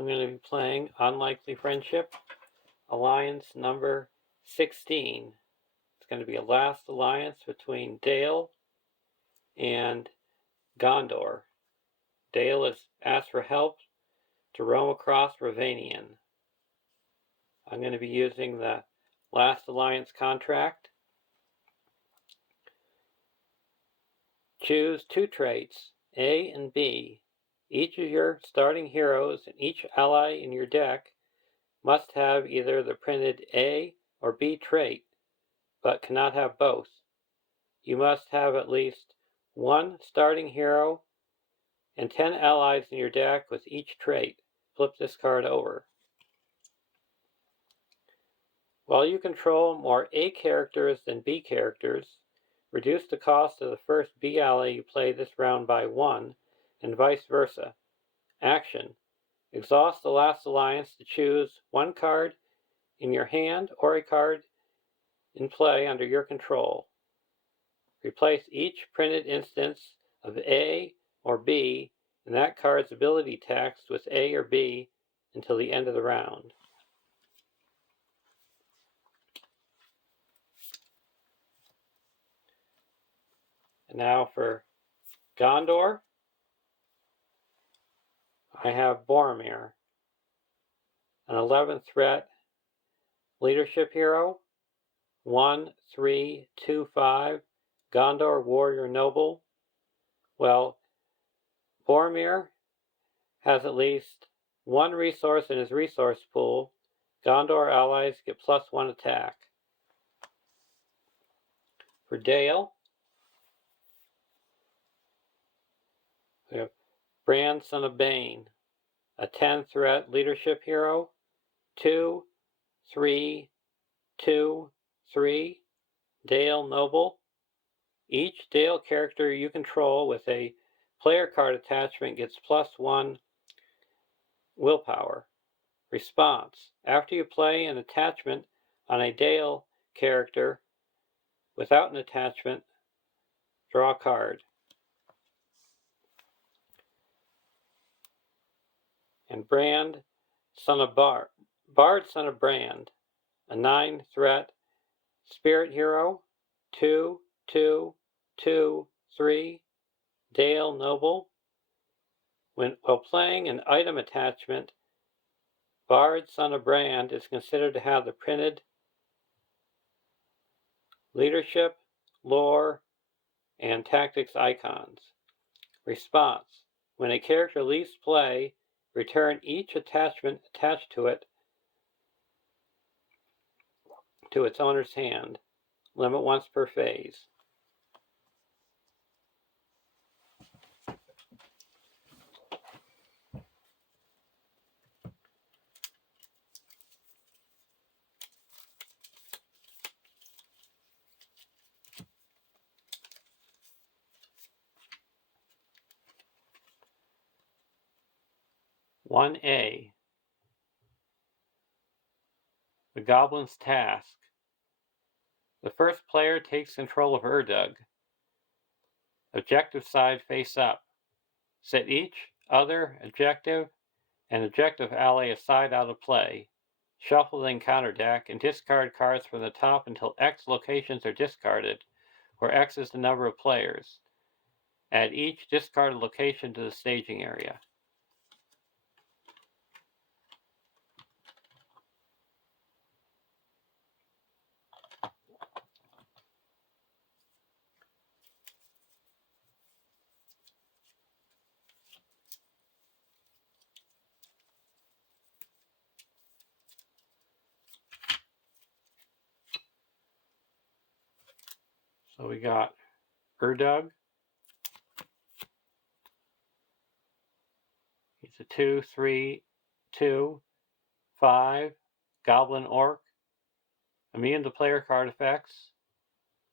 I'm going to be playing Unlikely Friendship, Alliance number 16. It's going to be a last alliance between Dale and Gondor. Dale has asked for help to roam across Rhovanion. I'm going to be using the last alliance contract. Choose two traits, A and B. Each of your starting heroes and each ally in your deck must have either the printed A or B trait, but cannot have both. You must have at least one starting hero and 10 allies in your deck with each trait. Flip this card over. While you control more A characters than B characters, reduce the cost of the first B ally you play this round by 1, and vice versa. Action. Exhaust the last alliance to choose one card in your hand or a card in play under your control. Replace each printed instance of A or B in that card's ability text with A or B until the end of the round. And now for Gondor, I have Boromir, an 11th threat leadership hero, 1/3/2/5, Gondor warrior noble. Well, Boromir has at least one resource in his resource pool. Gondor allies get +1 attack. For Dale, we have Bran, son of Bane, a 10 threat leadership hero, 2/3/2/3, Dale noble. Each Dale character you control with a player card attachment gets +1 willpower. Response. After you play an attachment on a Dale character without an attachment, draw a card. And Brand, son of Bard, son of Brand, a 9 threat spirit hero, 2/2/2/3, Dale noble. While playing an item attachment, Bard, son of Brand is considered to have the printed leadership, lore, and tactics icons. Response. When a character leaves play, return each attachment attached to it to its owner's hand. Limit once per phase. One A. The Goblin's Task. The first player takes control of Urdug. Objective side face up. Set each other objective and objective ally aside out of play. Shuffle the encounter deck and discard cards from the top until X locations are discarded, where X is the number of players. Add each discarded location to the staging area. So we got Urdug. He's a 2/3/2/5 Goblin Orc, immune to player card effects.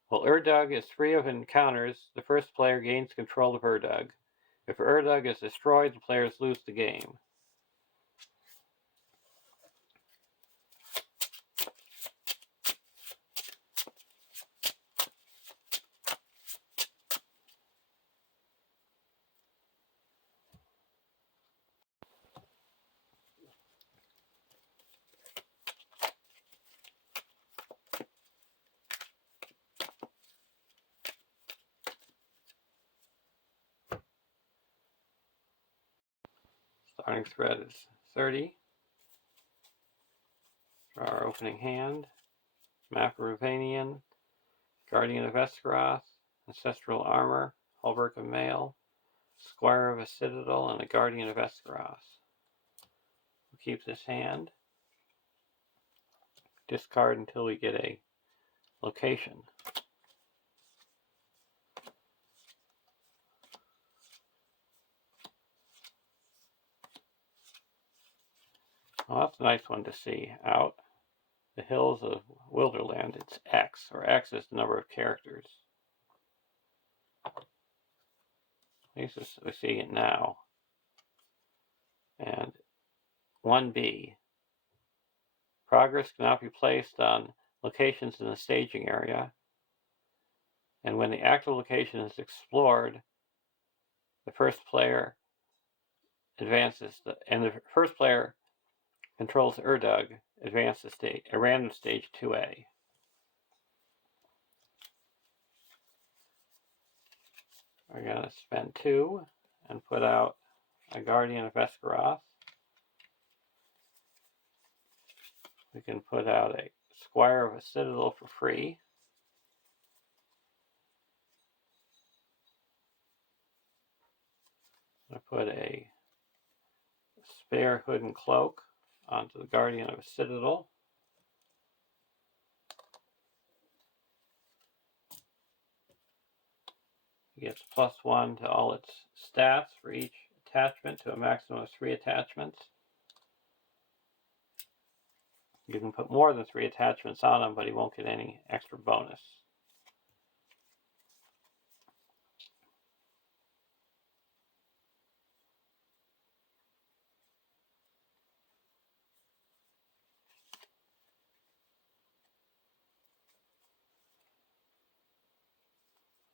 While Urdug is free of encounters, the first player gains control of Urdug. If Urdug is destroyed, the players lose the game. Hunting threat is 30. Draw our opening hand. Map of Rhovanion, Guardian of Esgaroth, Ancestral Armor, Halberd of Mail, Squire of a Citadel, and a Guardian of Esgaroth. We'll keep this hand. Discard until we get a location. Well, that's a nice one to see out. The Hills of Wilderland, it's X, or X is the number of characters. At least we see it now. And 1B. Progress cannot be placed on locations in the staging area. And when the active location is explored, the first player advances, and the first player controls Urdug, advances to a random stage 2A. We're going to spend 2 and put out a Guardian of Esgaroth. We can put out a Squire of a Citadel for free. I'm going to put a Spare Hood and Cloak onto the Guardian of a Citadel. It gets +1 to all its stats for each attachment to a maximum of 3 attachments. You can put more than 3 attachments on him, but he won't get any extra bonus.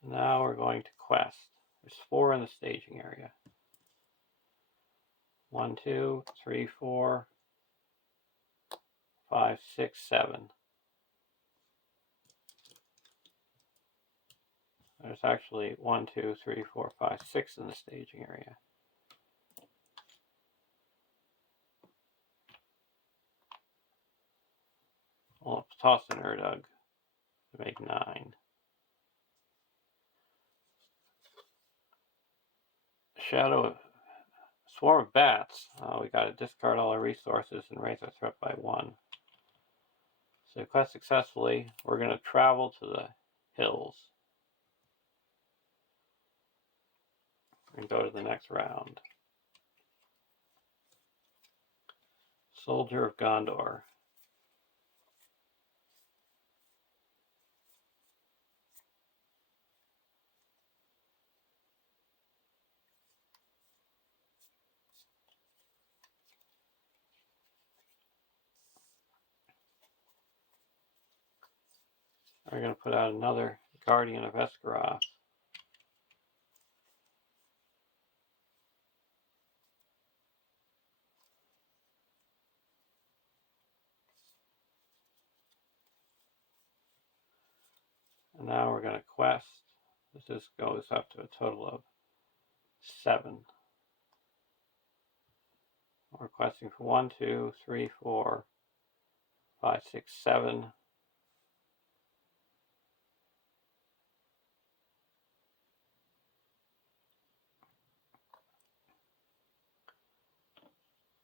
Now we're going to quest. There's 4 in the staging area. 1, 2, 3, 4, 5, 6, 7. There's actually 1, 2, 3, 4, 5, 6 in the staging area. We'll toss an Urdug to make 9. Shadow Swarm of Bats. We got to discard all our resources and raise our threat by 1. So quest successfully. We're going to travel to the hills and go to the next round. Soldier of Gondor. We're going to put out another Guardian of Esgaroth. And now we're going to quest. This goes up to a total of 7. We're questing for 1, 2, 3, 4, 5, 6, 7.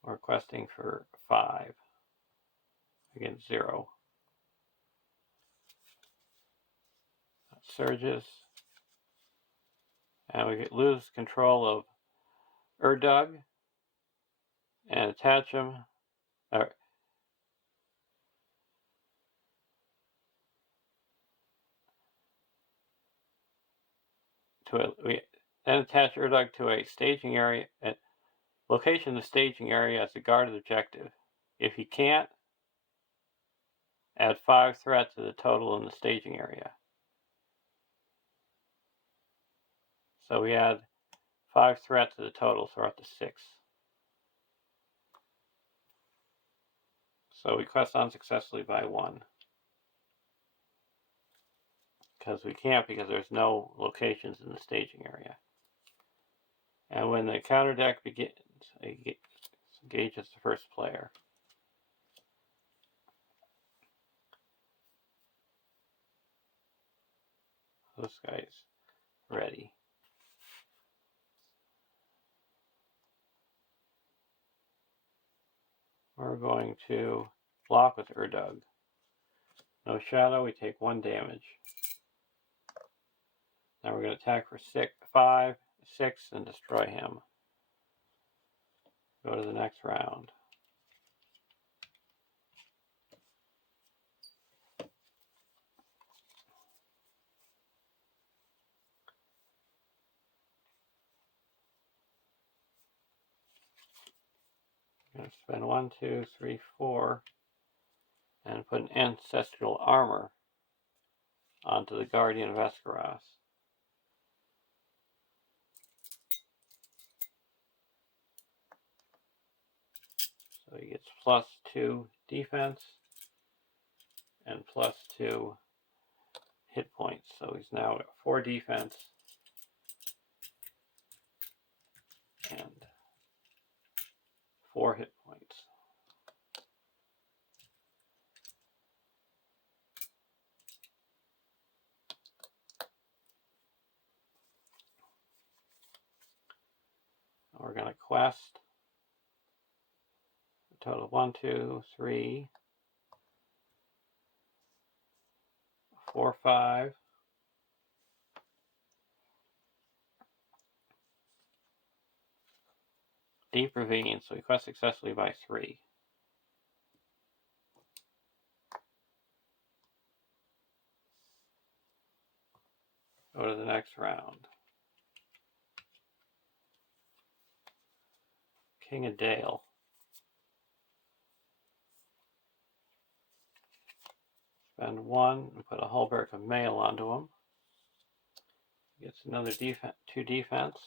We're questing for 5. Again, 0. That surges. And we lose control of Urdug and attach him. We then attach Urdug to a staging area, location in the staging area as a guarded objective. If he can't, add 5 threat to the total in the staging area. So we add 5 threat to the total, so we're up to 6. So we quest unsuccessfully by 1. Because we can't, because there's no locations in the staging area. And when the counter deck begins, Engage as the first player. This guy's ready. We're going to block with Urdug. No shadow, we take 1 damage. Now we're going to attack for 5, 6, and destroy him. Go to the next round. I'm going to spend 1, 2, 3, 4, and put an ancestral armor onto the Guardian of Escaros. So he gets +2 defense and +2 hit points. So he's now at 4 defense and 4 hit points. We're going to quest a total of 1, 2, 3, 4, 5. Deep Ravine, so we quest successfully by 3. Go to the next round. King of Dale. Spend 1 and put a Hulberg of Mail onto him. Gets another 2 defense.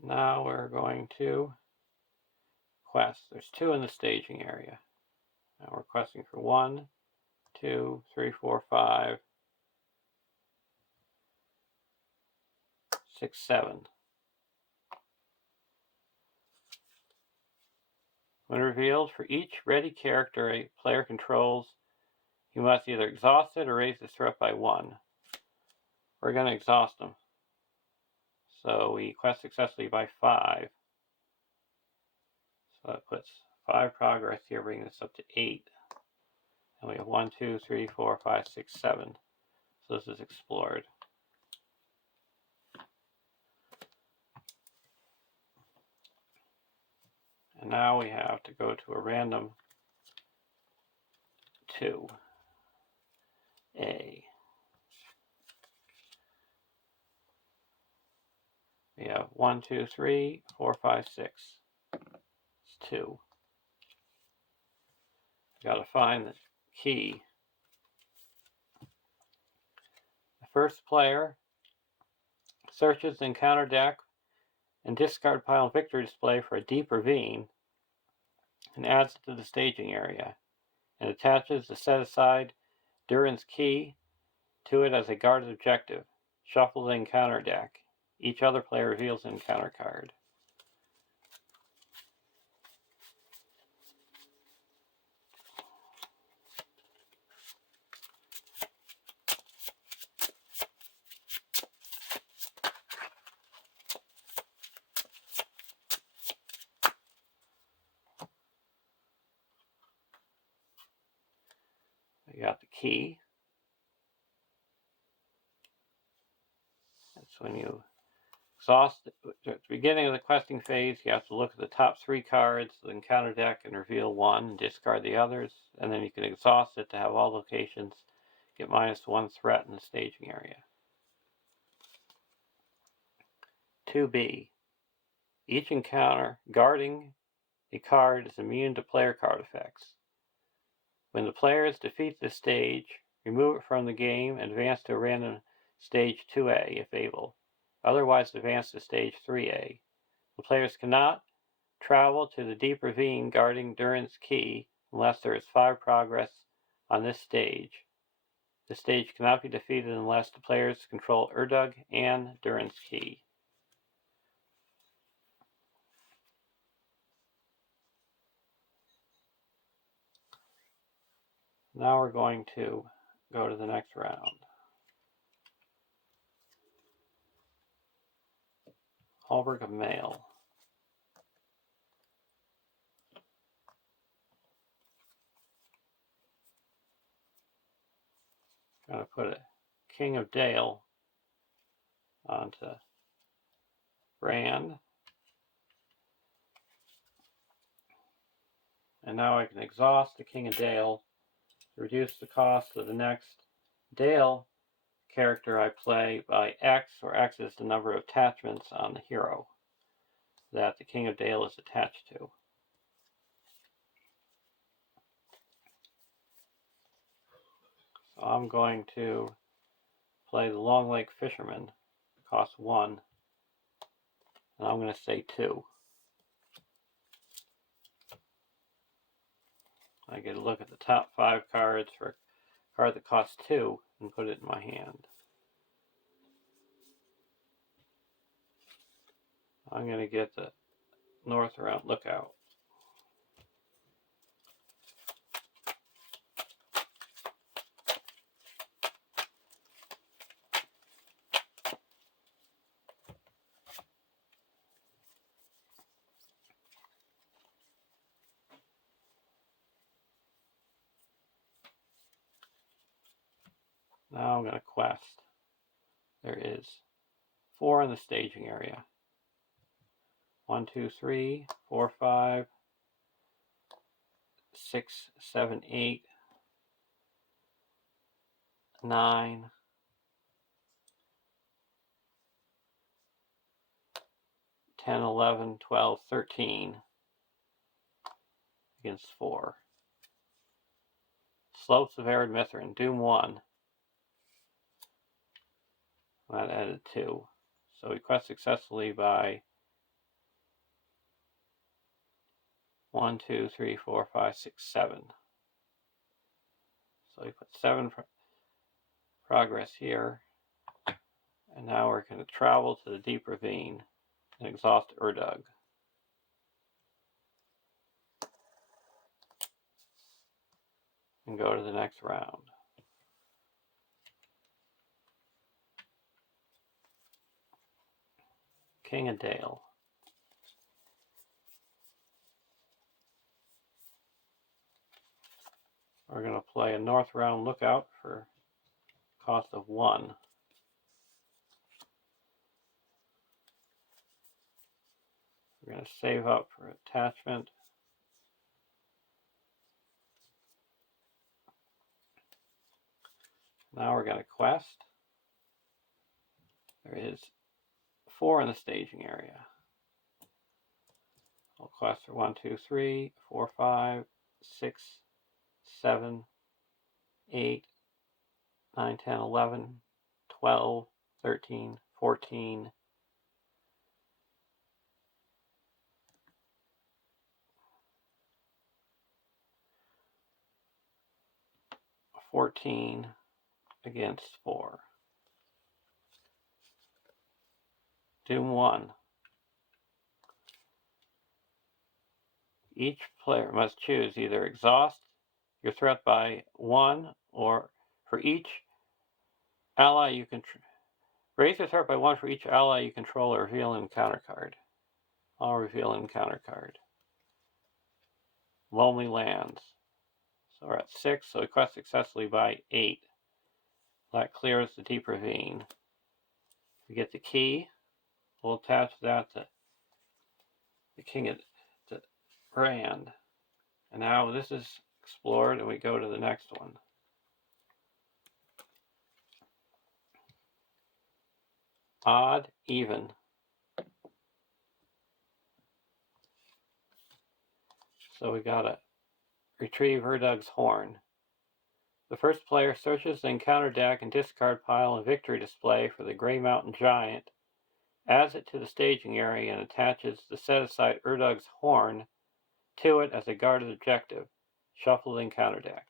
Now we're going to quest. There's 2 in the staging area. Now we're questing for 1, 2, 3, 4, 5, 6, 7. When revealed, for each ready character a player controls, you must either exhaust it or raise the threat by 1. We're going to exhaust them. So we quest successfully by 5. So that puts 5 progress here, bringing this up to 8. And we have 1, 2, 3, 4, 5, 6, 7. So this is explored. And now we have to go to a random 2. A. We have 1, 2, 3, 4, 5, 6. It's 2. Got to find the key. The first player searches the encounter deck and discard pile victory display for a deep ravine and adds it to the staging area and attaches the set aside Durin's key to it as a guarded objective. Shuffle the encounter deck. Each other player reveals an encounter card. We got the key. That's when you exhaust at the beginning of the questing phase. You have to look at the top 3 cards of the encounter deck and reveal 1 and discard the others, and then you can exhaust it to have all locations get -1 threat in the staging area. 2B. Each encounter guarding a card is immune to player card effects. When the players defeat this stage, remove it from the game and advance to a random stage 2A if able. Otherwise, advance to stage 3A. The players cannot travel to the deep ravine guarding Durin's Key unless there is 5 progress on this stage. The stage cannot be defeated unless the players control Urdug and Durin's Key. Now we're going to go to the next round. Hallberg of Mail. Going to put a King of Dale onto Brand. And now I can exhaust the King of Dale to reduce the cost of the next Dale character I play by X, where X is the number of attachments on the hero that the King of Dale is attached to. So I'm going to play the Long Lake Fisherman, cost 1, and I'm going to say 2. I get a look at the top 5 cards for a card that costs 2 and put it in my hand. I'm going to get the North Around Lookout. Now I'm going to quest. There is 4 in the staging area. 1, 2, 3, 4, 5, 6, 7, 8, 9, 10, 11, 12, 13 against 4. Slopes of Arid Mithrin, Doom 1. That added 2. So we quest successfully by 1, 2, 3, 4, 5, 6, 7. So we put 7 progress here. And now we're going to travel to the deep ravine and exhaust Urdug. And go to the next round. King of Dale. We're going to play a North Round Lookout for cost of 1. We're going to save up for attachment. Now we're going to quest. There is 4 in the staging area. I'll quest for 1, 2, 3, 4, 5, 6, 7, 8, 9, 10, 11, 12, 13, 14, 14 against 4. Doom 1. Each player must choose either exhaust your threat by 1, or for each ally you can raise your threat by 1 for each ally you control or reveal an encounter card. I'll reveal an encounter card. Lonely Lands. So we're at 6, so we quest successfully by 8. That clears the deep ravine. We get the key. We'll attach that to the King of the Brand. And now this is explored, and we go to the next one. Odd, even. So we gotta retrieve Erdug's horn. The first player searches the encounter deck and discard pile and victory display for the Grey Mountain Giant, adds it to the staging area, and attaches the set-aside Erdug's horn to it as a guarded objective. Shuffle the encounter deck.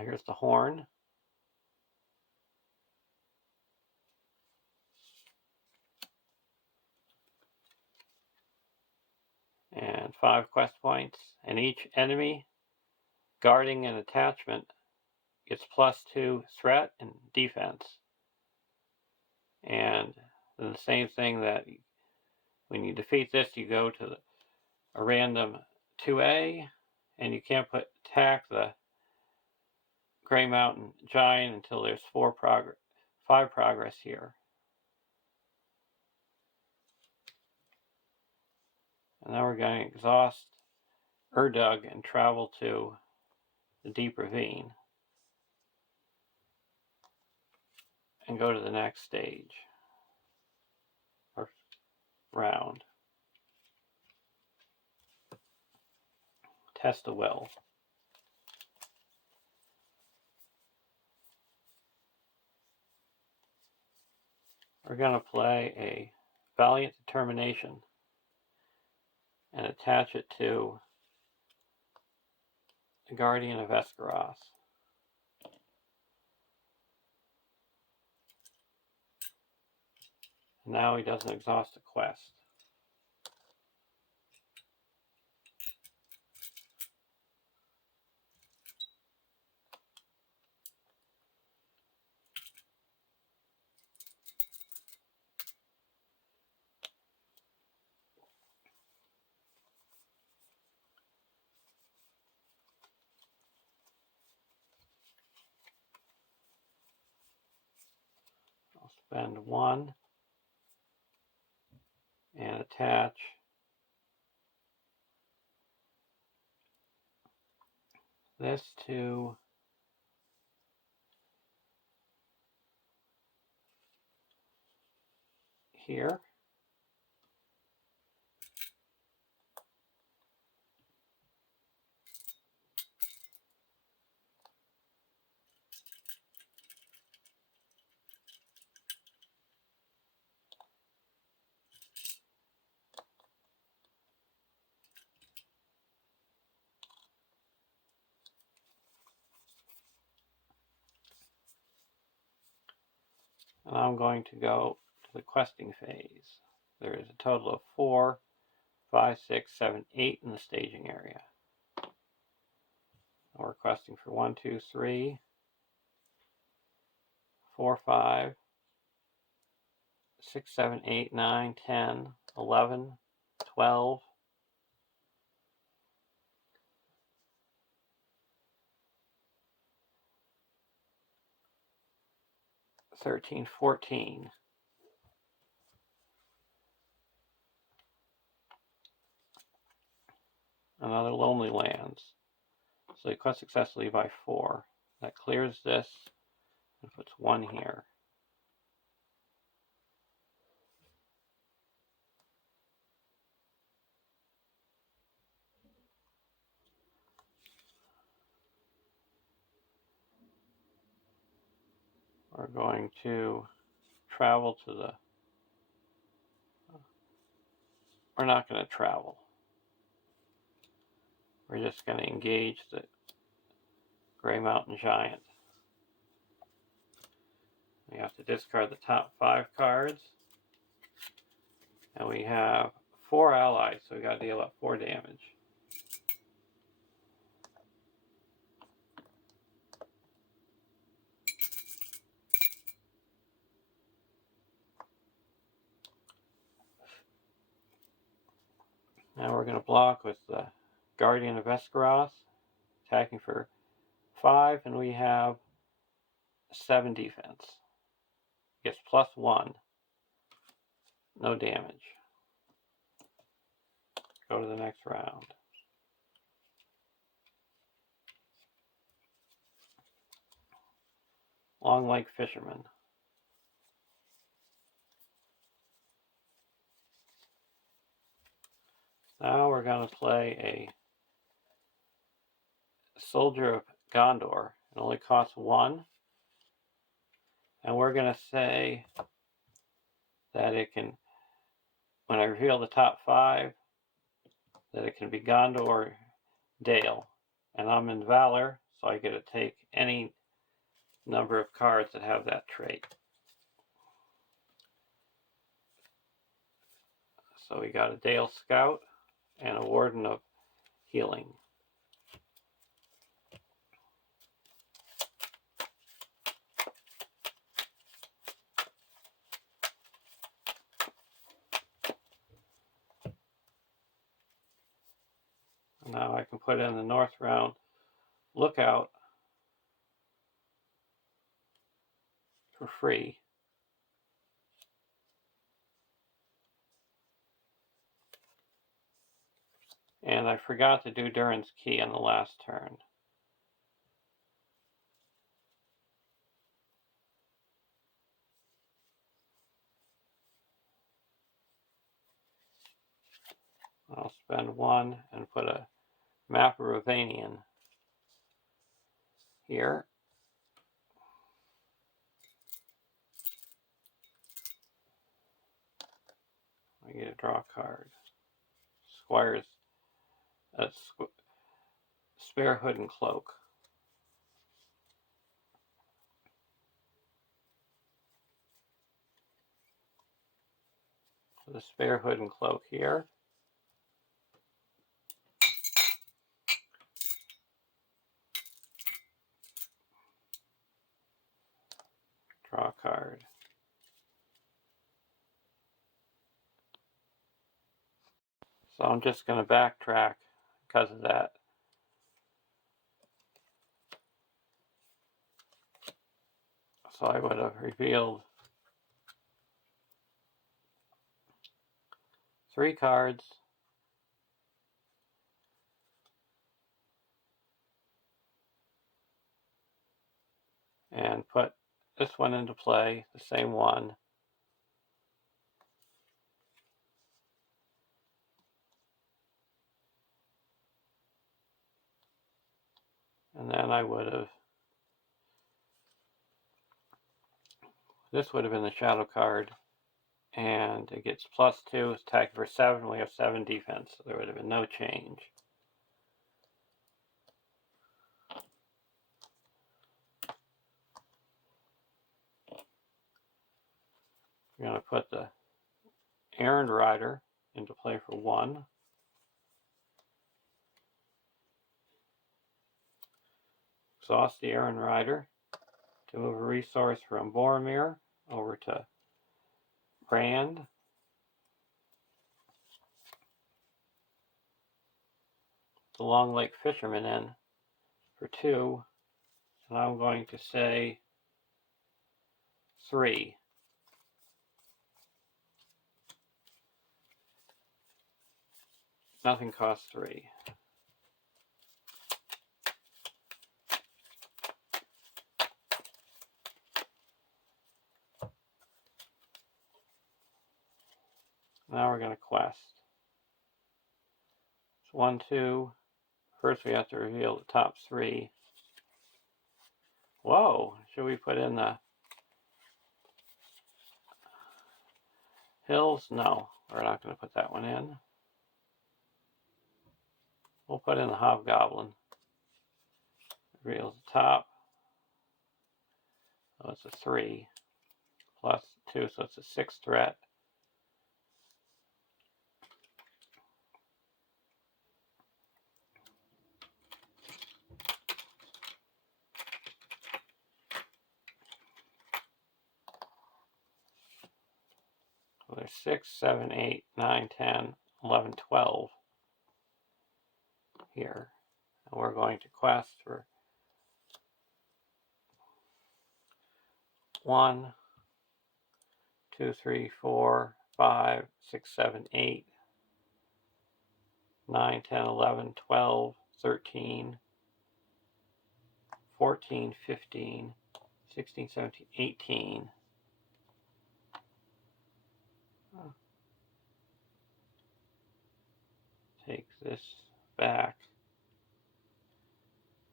Here's the horn. And 5 quest points. And each enemy guarding an attachment gets +2 threat and defense. And the same thing that when you defeat this, you go to a random 2A, and you can't attack the Grey Mountain Giant until there's 5 progress here. And now we're going to exhaust Erdug and travel to the Deep Ravine and go to the next stage or round. Test the will. We're going to play a Valiant Determination and attach it to the Guardian of Escaroth. And now he doesn't exhaust the quest. I'll spend 1 and attach this to here. And I'm going to go to the questing phase. There is a total of 4, 5, 6, 7, 8 in the staging area. And we're questing for 1, 2, 3, 4, 5, 6, 7, 8, 9, 10, 11, 12, 13, 14. Another Lonely Lands. So you quest successfully by 4. That clears this and puts 1 here. We're going to travel to the... We're not going to travel. We're just going to engage the Grey Mountain Giant. We have to discard the top 5 cards. And we have 4 allies, so we got to deal out 4 damage. Now we're going to block with the Guardian of Escaroth, attacking for 5, and we have 7 defense. Gets +1. No damage. go to the next round. Long Lake Fisherman. Now we're going to play a Soldier of Gondor. It only costs 1. And we're going to say that it can, when I reveal the top 5, that it can be Gondor or Dale. And I'm in Valor, so I get to take any number of cards that have that trait. So we got a Dale Scout and a Warden of Healing. Now I can put in the North Round Lookout for free. And I forgot to do Durin's Key on the last turn. I'll spend 1 and put a map of Rhovanion here. I get to draw a card. Squire's Spare Hood and Cloak. So the Spare Hood and Cloak here. Draw a card. So I'm just going to backtrack because of that. So I would have revealed 3 cards. And put this one into play, the same one. And then I would have, this would have been the shadow card. And it gets +2, it's attack for 7, we have 7 defense, so there would have been no change. We're going to put the Errand Rider into play for 1. Exhaust the Errand Rider to move a resource from Boromir over to Brand. The Long Lake Fisherman in for 2. And I'm going to say 3. Nothing costs 3. Now we're going to quest. It's 1, 2. First we have to reveal the top 3. Whoa! Should we put in the Hills? No, we're not going to put that one in. We'll put in the Hobgoblin. Reveals the top. So it's a 3 plus 2, so it's a 6 threat. So there's 6, 7, 8, 9, 10, 11, 12 here. And we're going to quest for 1, 2, 3, 4, 5, 6, 7, 8. 9, 10, 11, 12, 13, 14, 15, 16, 17, 18. Take this back.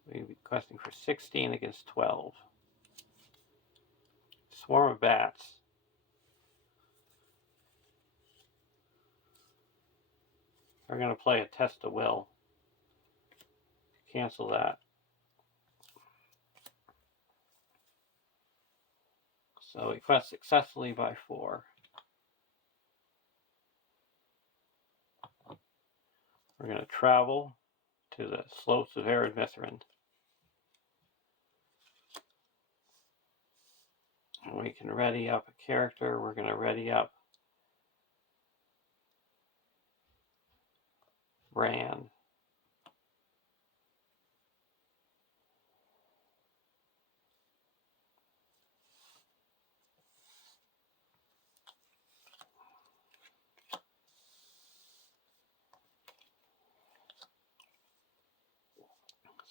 We'd be questing for 16 against 12. Swarm of bats. We're going to play a test of will. Cancel that. So we quest successfully by 4. We're going to travel to the slopes of arid Mithrin. And we can ready up a character. We're going to ready up Rand.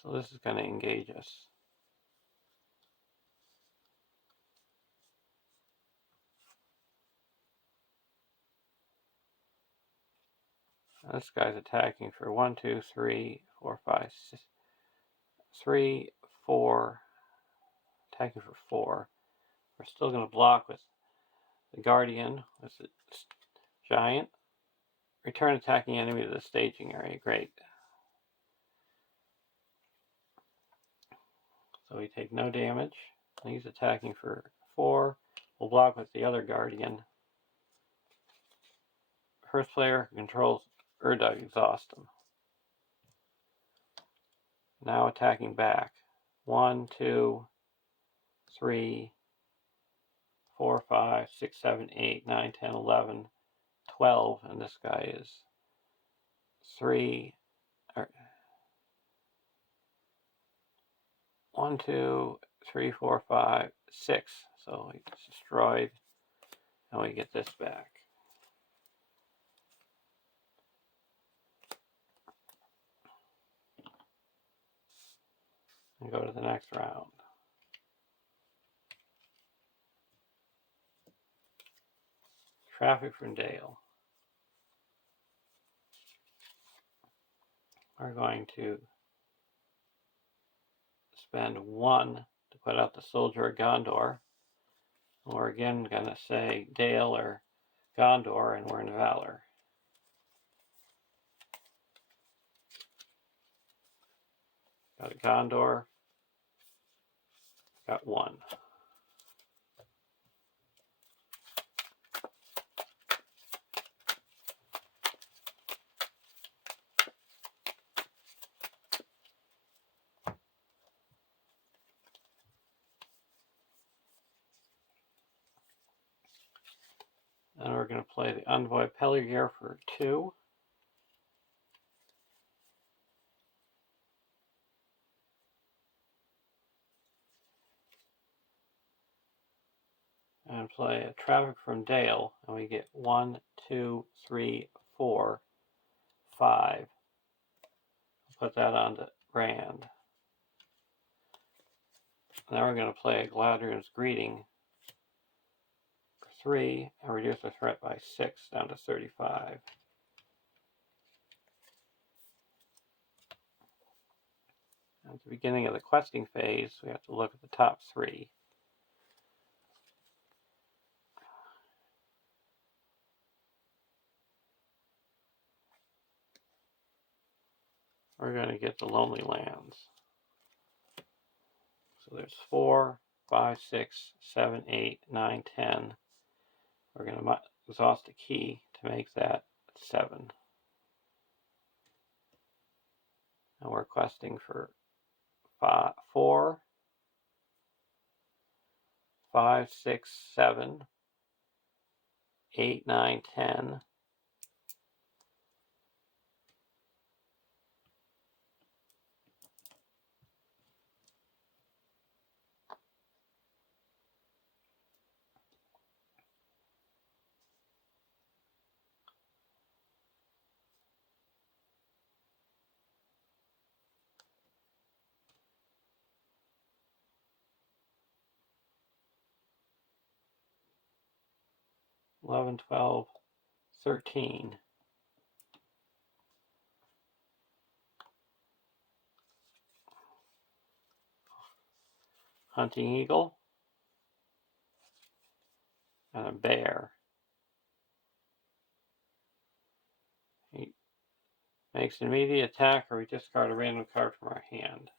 So this is going to engage us. This guy's attacking for 1, 2, 3, 4, 5, 6, 3, 4. Attacking for 4. We're still going to block with the Guardian, with the Giant. Return attacking enemy to the staging area. Great. So we take no damage. He's attacking for 4. We'll block with the other Guardian. First player controls Urdug, exhaust him. Now attacking back. 1, 2, 3, 4, 5, 6, 7, 8, 9, 10, 11, 12, and this guy is 3. 1, 2, 3, 4, 5, 6. So he's destroyed, and we get this back. And go to the next round. Traffic from Dale. We're going to spend 1 to put out the Soldier of Gondor. We're again going to say Dale or Gondor, and we're in Valor. Got a Gondor. Got 1. And we're going to play the Envoy Peligere for 2. And play a Traffic from Dale, and we get 1, 2, 3, 4, 5. Put that on to Rand. Now we're going to play a Gladrun's Greeting for 3 and reduce the threat by 6 down to 35. At the beginning of the questing phase, we have to look at the top 3. We're going to get the Lonely Lands. So there's 4, 5, 6, 7, 8, 9, 10. We're going to exhaust a key to make that 7. And we're questing for 4, 5, 6, 7, 8, 9, 10. 11, 12, 13. Hunting eagle. And a bear. He makes an immediate attack, or we discard a random card from our hand.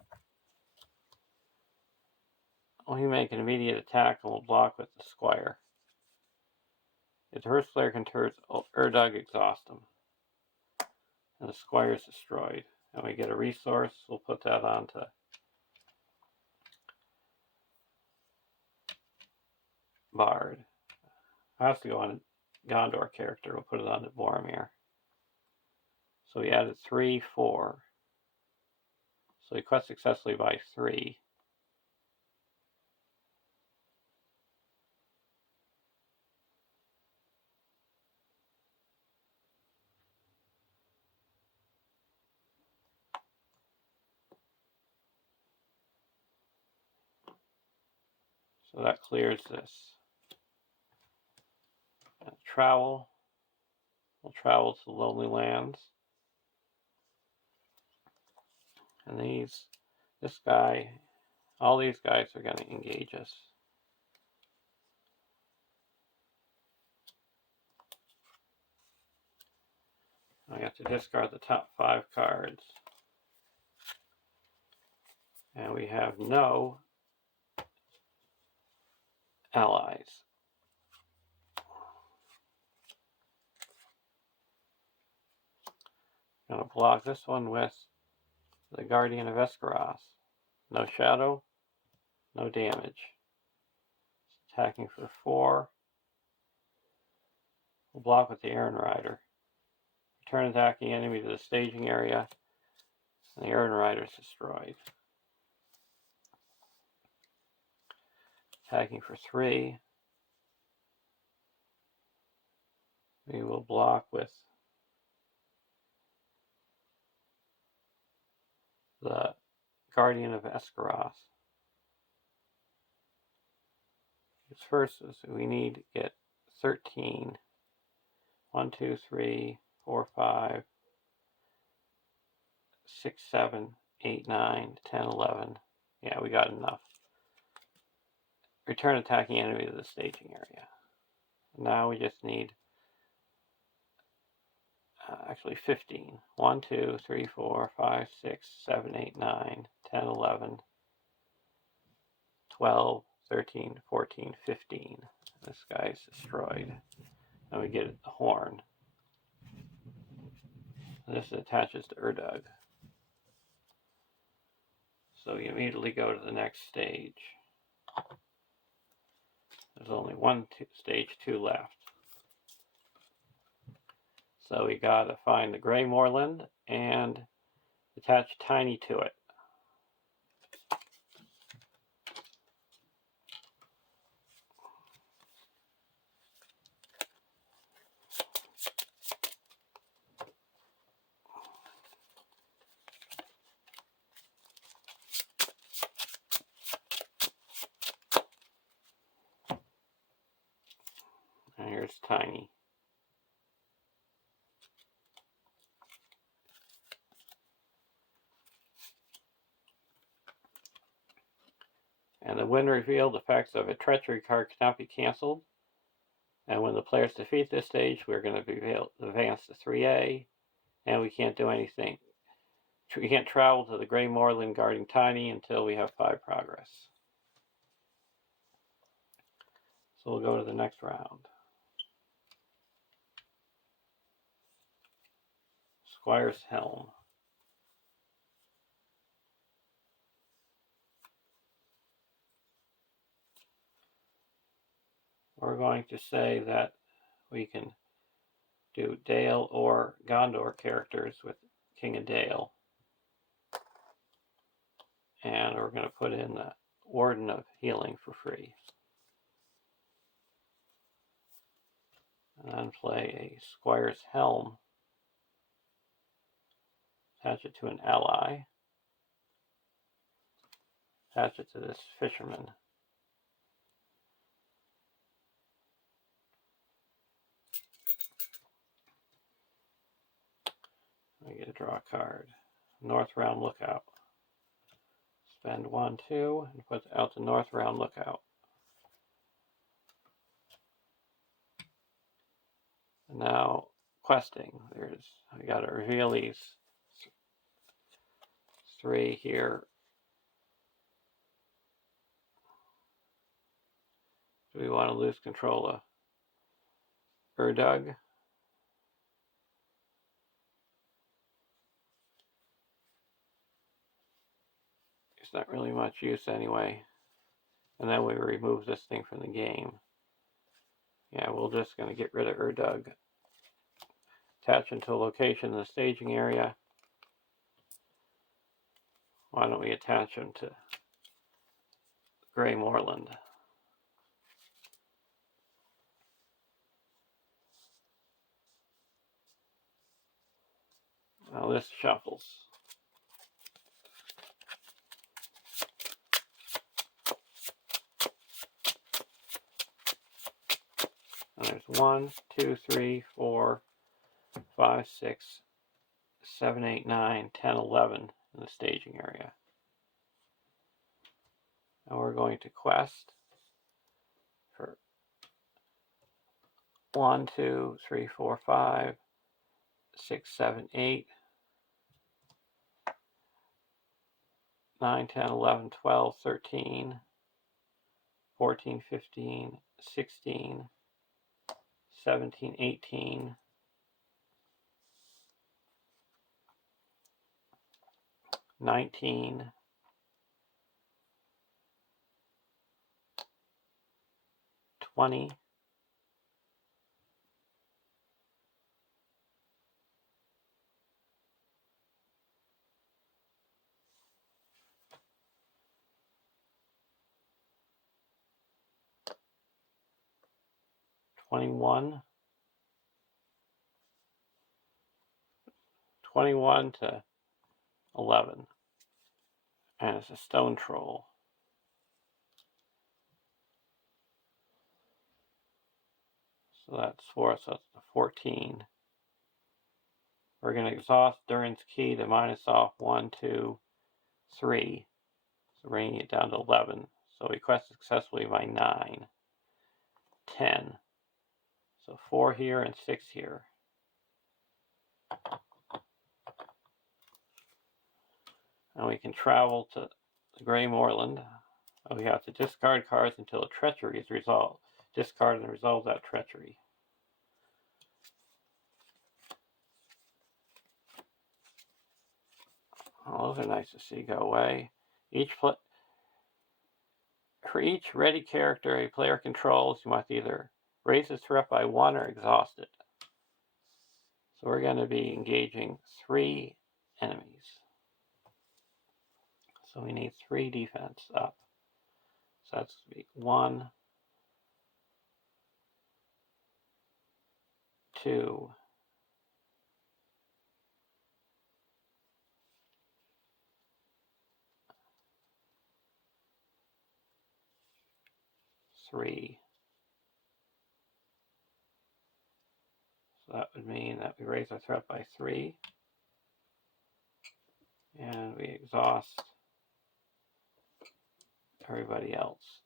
We make an immediate attack and we'll block with the squire. If the first player can turn Urdug, exhaust him. And the squire is destroyed. And we get a resource, we'll put that onto Bard. I have to go on a Gondor character, we'll put it on to Boromir. So we added 3, 4. So we quest successfully by 3. So that clears this. And travel. We'll travel to the Lonely Lands. And this guy, all these guys are going to engage us. I have to discard the top 5 cards. And we have no allies. I'm going to block this one with the Guardian of Escaroth. No shadow, no damage. It's attacking for 4. We'll block with the Iron Rider. Return attacking enemy to the staging area, and the Iron Rider is destroyed. Attacking for 3. We will block with the Guardian of Escaroth. First is we need to get 13. 1, 2, 3, 4, 5, 6, 7, 8, 9, 10, 11. Yeah, we got enough. Return attacking enemy to the staging area. Now we just need actually 15. 1, 2, 3, 4, 5, 6, 7, 8, 9, 10, 11, 12, 13, 14, 15. This guy's destroyed. And we get the horn. This attaches to Urdug. So we immediately go to the next stage. There's only stage 2 left. So we gotta find the Grey Moorland and attach Tiny to it. And here's Tiny. And the when revealed, effects of a treachery card cannot be cancelled. And when the players defeat this stage, we're going to advance to 3A, and we can't do anything. We can't travel to the Grey Moorland guarding Tiny until we have 5 progress. So we'll go to the next round. Squire's Helm. We're going to say that we can do Dale or Gondor characters with King of Dale. And we're going to put in the Warden of Healing for free. And then play a Squire's Helm. Attach it to an ally. Attach it to this Fisherman. I get to draw a card. North Round Lookout. Spend 1, 2, and put out the North Round Lookout. And now, questing. I gotta reveal these 3 here. Do we want to lose control of Urdug? It's not really much use anyway. And then we remove this thing from the game. Yeah, we're just going to get rid of Urdug. Attach him to a location in the staging area. Why don't we attach him to Grey Moorland? Now this shuffles. And there's 1, 2, 3, 4, 5, 6, 7, 8, 9, 10, 11 in the staging area. Now we're going to quest for 1, 2, 3, 4, 5, 6, 7, 8, 9, 10, 11, 12, 13, 14, 15, 16, 17, 18, 19, 20, 21, 21 to 11. And it's a stone troll. So that's 4, so that's 14. We're going to exhaust Durin's Key to minus off 1, 2, 3. So bringing it down to 11. So we quest successfully by 9, 10. So 4 here and 6 here. And we can travel to the Grey Moorland. We have to discard cards until a treachery is resolved. Discard and resolve that treachery. Oh, those are nice to see go away. For each ready character a player controls, you must either raise its threat by 1 or exhaust it. So we're going to be engaging 3 enemies. So we need 3 defense up. So that's going to be 1, 2, 3. So that would mean that we raise our threat by 3. And we exhaust everybody else.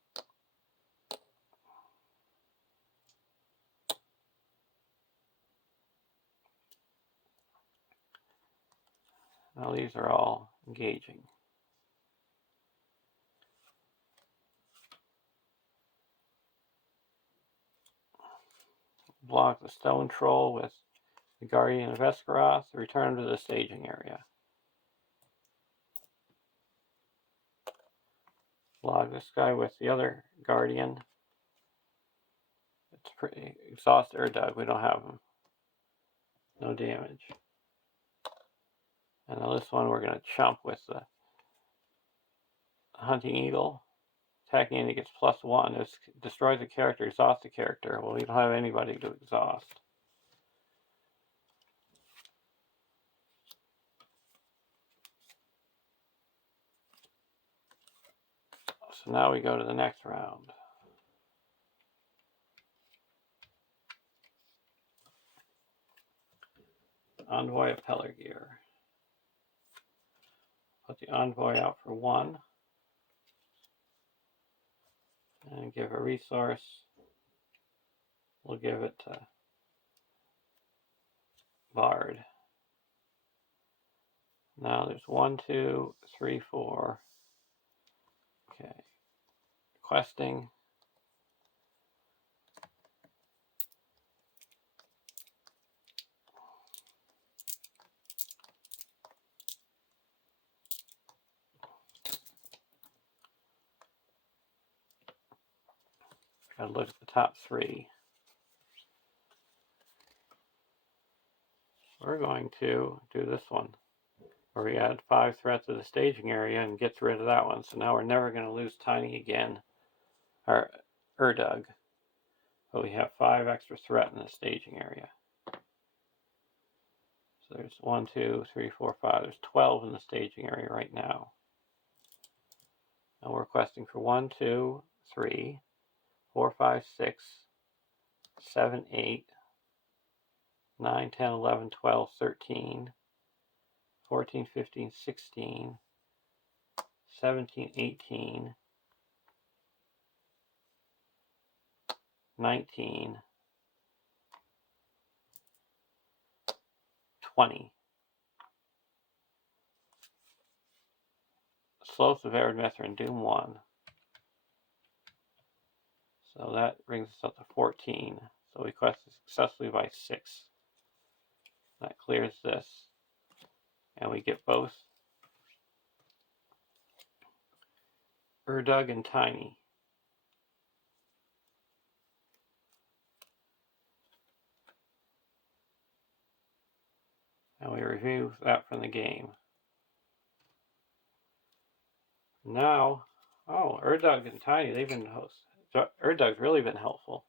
Now these are all engaging. Block the stone troll with the Guardian of Escaroth, return to the staging area. Block this guy with the other Guardian. It's pretty exhaust Urdug, we don't have him. No damage. And now this one we're going to chump with the Hunting Eagle. Attacking and he gets +1. This destroys the character, exhausts the character. Well, we don't have anybody to exhaust. So now we go to the next round. Envoy of Pelargir. Put the Envoy out for 1. And give a resource. We'll give it to Bard. Now there's 1, 2, 3, 4. Okay. Questing. Gotta look at the top 3. We're going to do this one, where we add 5 threats to the staging area and gets rid of that one. So now we're never going to lose Tiny again, or Urdug. But we have 5 extra threat in the staging area. So there's 1, 2, 3, 4, 5. There's 12 in the staging area right now. And we're questing for 1, 2, 3, 4, 5, 6, 7, 8, 9, 10, 11, 12, 13, 14, 15, 16, 17, 18, 19, 20. Slopes of Arid Mithrin, Doom 1. So that brings us up to 14. So we quested successfully by 6. That clears this. And we get both Urdug and Tiny. And we remove that from the game. Now, Urdug and Tiny, they've been Urdug's really been helpful.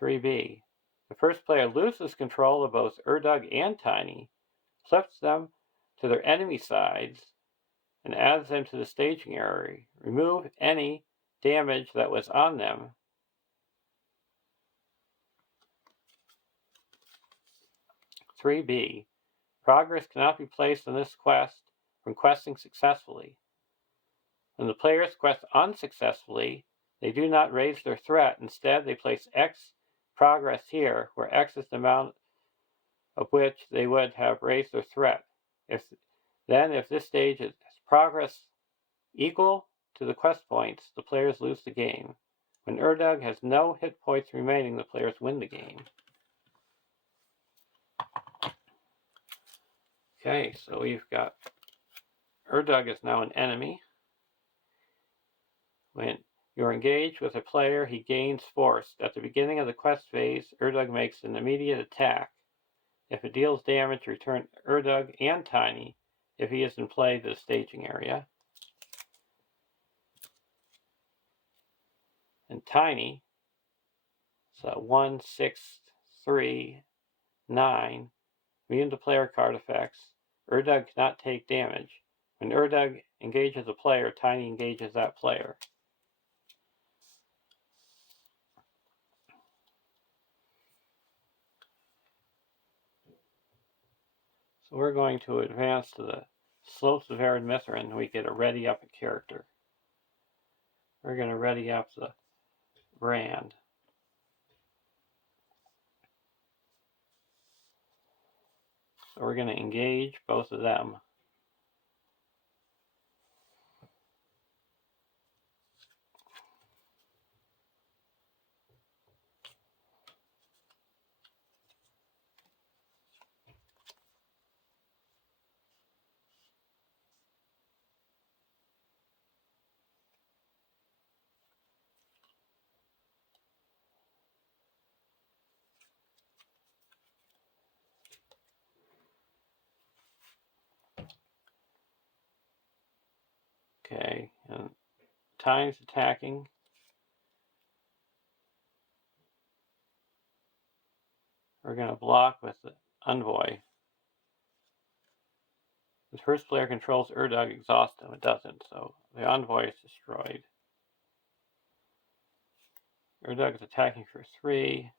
3B. The first player loses control of both Urdug and Tiny, flips them to their enemy sides, and adds them to the staging area. Remove any damage that was on them. 3B. Progress cannot be placed on this quest from questing successfully. When the players quest unsuccessfully, they do not raise their threat. Instead, they place X progress here, where X is the amount of which they would have raised their threat. If this stage is progress equal to the quest points, the players lose the game. When Urdug has no hit points remaining, the players win the game. Okay, so we've got Urdug is now an enemy. When you're engaged with a player, he gains force. At the beginning of the quest phase, Urdug makes an immediate attack. If it deals damage, return Urdug and Tiny if he is in play to the staging area. And Tiny, so 1, 6, 3, 9, immune to player card effects. Urdug cannot take damage. When Urdug engages a player, Tiny engages that player. So we're going to advance to the Slopes of Arid Mithrin. We get a ready up a character. We're going to ready up the Brand. So we're going to engage both of them. Okay, and Tiny's attacking. We're going to block with the Envoy. The first player controls Urdug, exhaust him. It doesn't, so the Envoy is destroyed. Urdug is attacking for 3.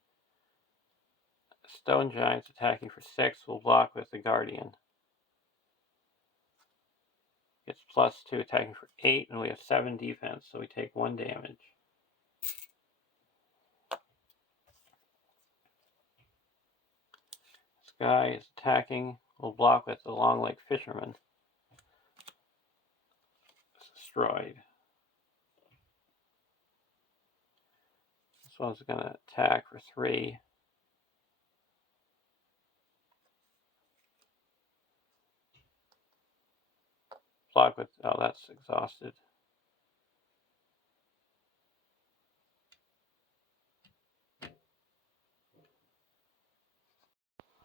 stone giants attacking for 6 will block with the Guardian. Gets +2 attacking for 8, and we have 7 defense, so we take 1 damage. This guy is attacking, will block with the Long Lake Fisherman. It's destroyed. This one's going to attack for 3. Block with, oh, that's exhausted.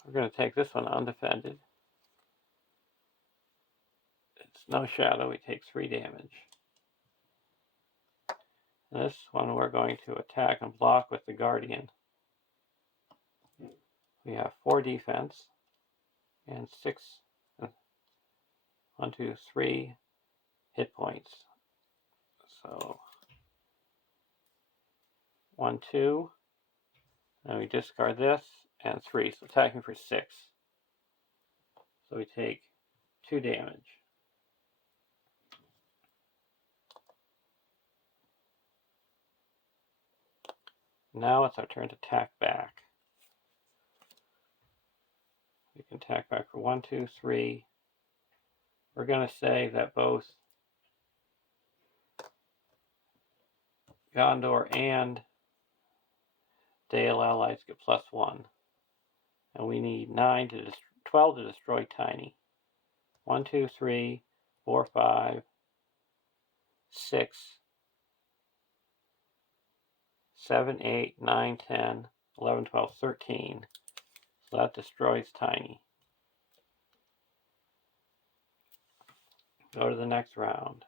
We're going to take this one undefended. It's no shadow, we take 3 damage. And this one we're going to attack and block with the Guardian. We have 4 defense and 6, 1, 2, 3 hit points. So 1, 2, and we discard this, and 3, so attacking for 6. So we take 2 damage. Now it's our turn to attack back. We can attack back for 1, 2, 3. We're going to say that both Gondor and Dale allies get +1. And we need 12 to destroy Tiny. 1, 2, 3, 4, 5, 6, 7, 8, 9, 10, 11, 12, 13. So that destroys Tiny. Go to the next round.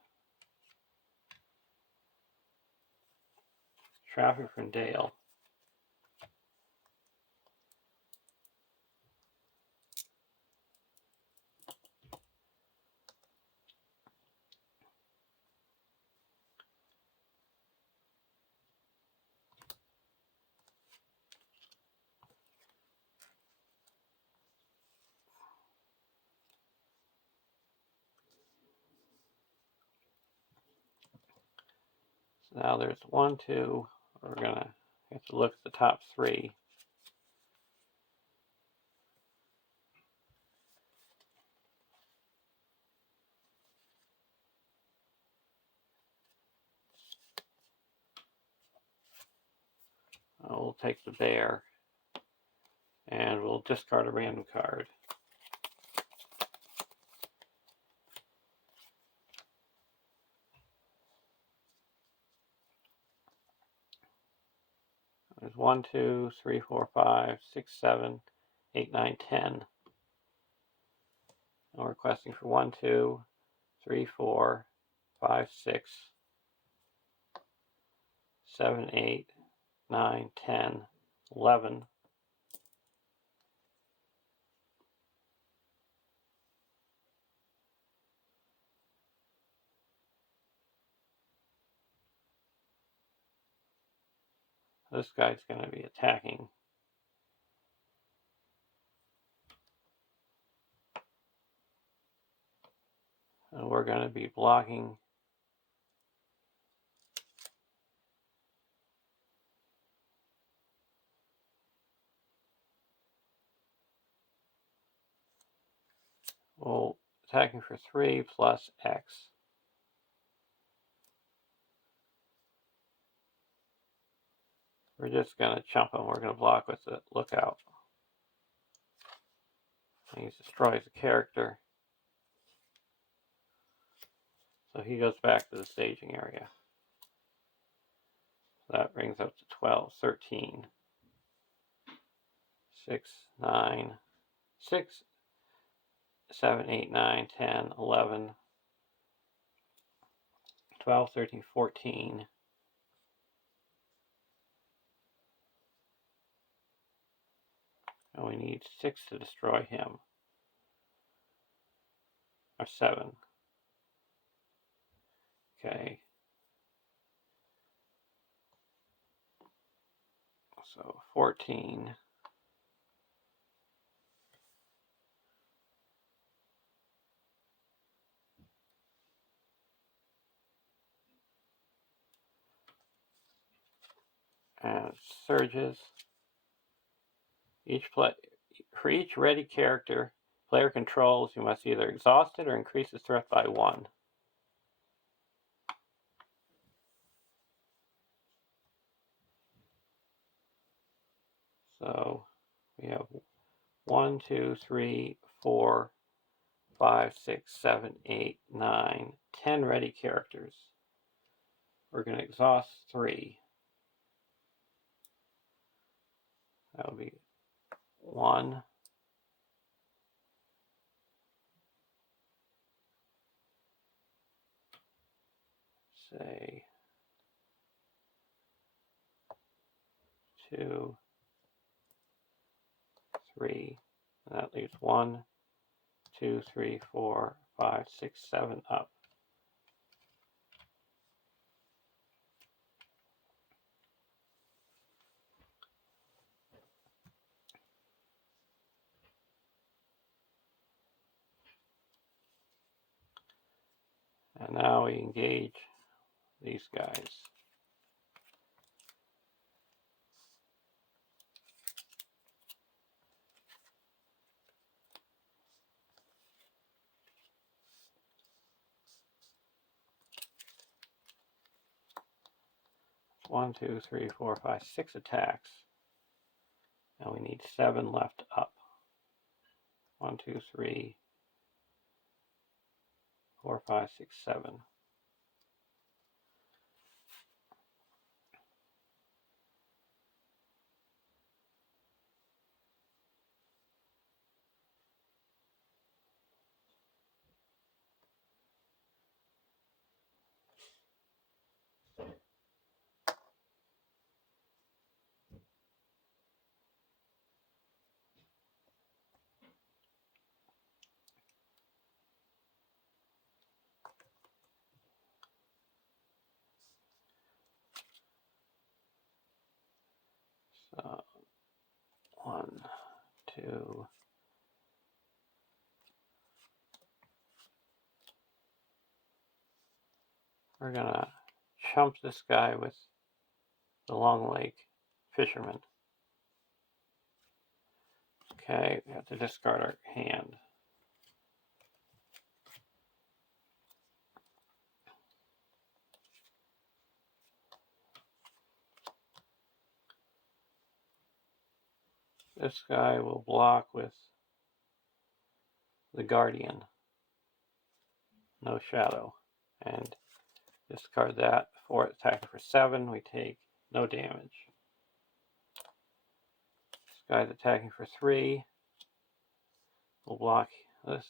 Traffic from Dale. So now there's 1, 2. We're going to have to look at the top 3. We'll take the bear, and we'll discard a random card. There's 1, 2, 3, 4, 5, 6, 7, 8, 9, 10. And we're requesting for 1, 2, 3, 4, 5, 6, 7, 8, 9, 10, 11. This guy's going to be attacking. And we're going to be blocking. We'll attacking for 3 plus X. We're just going to chump him. We're going to block with the lookout. He destroys the character. So he goes back to the staging area. So that brings up to 12, 13, 6, 9, 6, 7, 8, 9, 10, 11, 12, 13, 14. And we need 6 to destroy him. Or 7. Okay. So 14. and surges. For each ready character player controls, you must either exhaust it or increase its threat by 1. So we have 1, 2, 3, 4, 5, 6, 7, 8, 9, 10 ready characters. We're going to exhaust 3. That will be 1, say 2, 3, and that leaves 1, 2, 3, 4, 5, 6, 7 up. And now we engage these guys. One, 2, 3, 4, 5, 6 attacks. And we need 7 left up. 1, 2, 3, 4, 5, 6, 7. So 1, 2, we're gonna chump this guy with the long leg fisherman. Okay, we have to discard our hand. This guy will block with the guardian, no shadow, and discard that. Before attacking for 7, we take no damage. This guy's attacking for 3. We'll block this.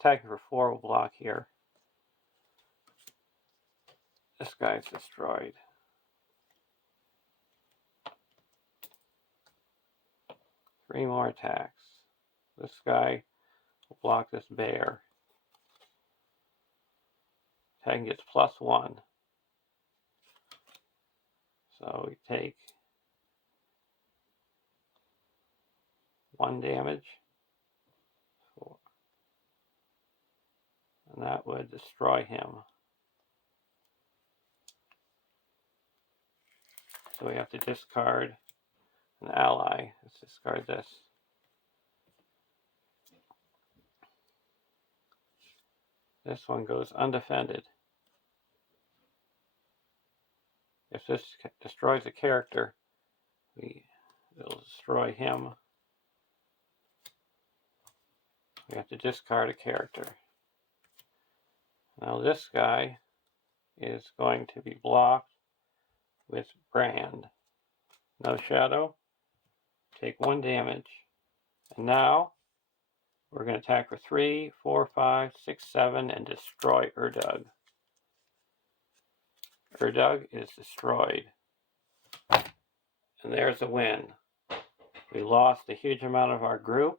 Attacking for 4 will block here. This guy's destroyed. Three more attacks. This guy will block this bear. Attacking gets +1. So we take 1 damage. 4. And that would destroy him. So we have to discard an ally. Let's discard this. This one goes undefended. If this destroys a character, it'll destroy him. We have to discard a character. Now this guy is going to be blocked with Brand. No shadow. Take 1 damage. And now we're going to attack for 3, 4, 5, 6, 7 and destroy Urdug. Urdug is destroyed. And there's a win. We lost a huge amount of our group,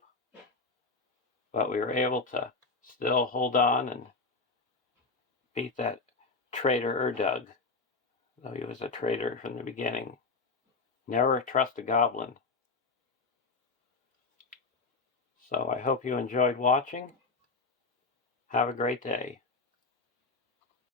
but we were able to still hold on and beat that traitor Urdug, though he was a traitor from the beginning. Never trust a goblin. So I hope you enjoyed watching. Have a great day.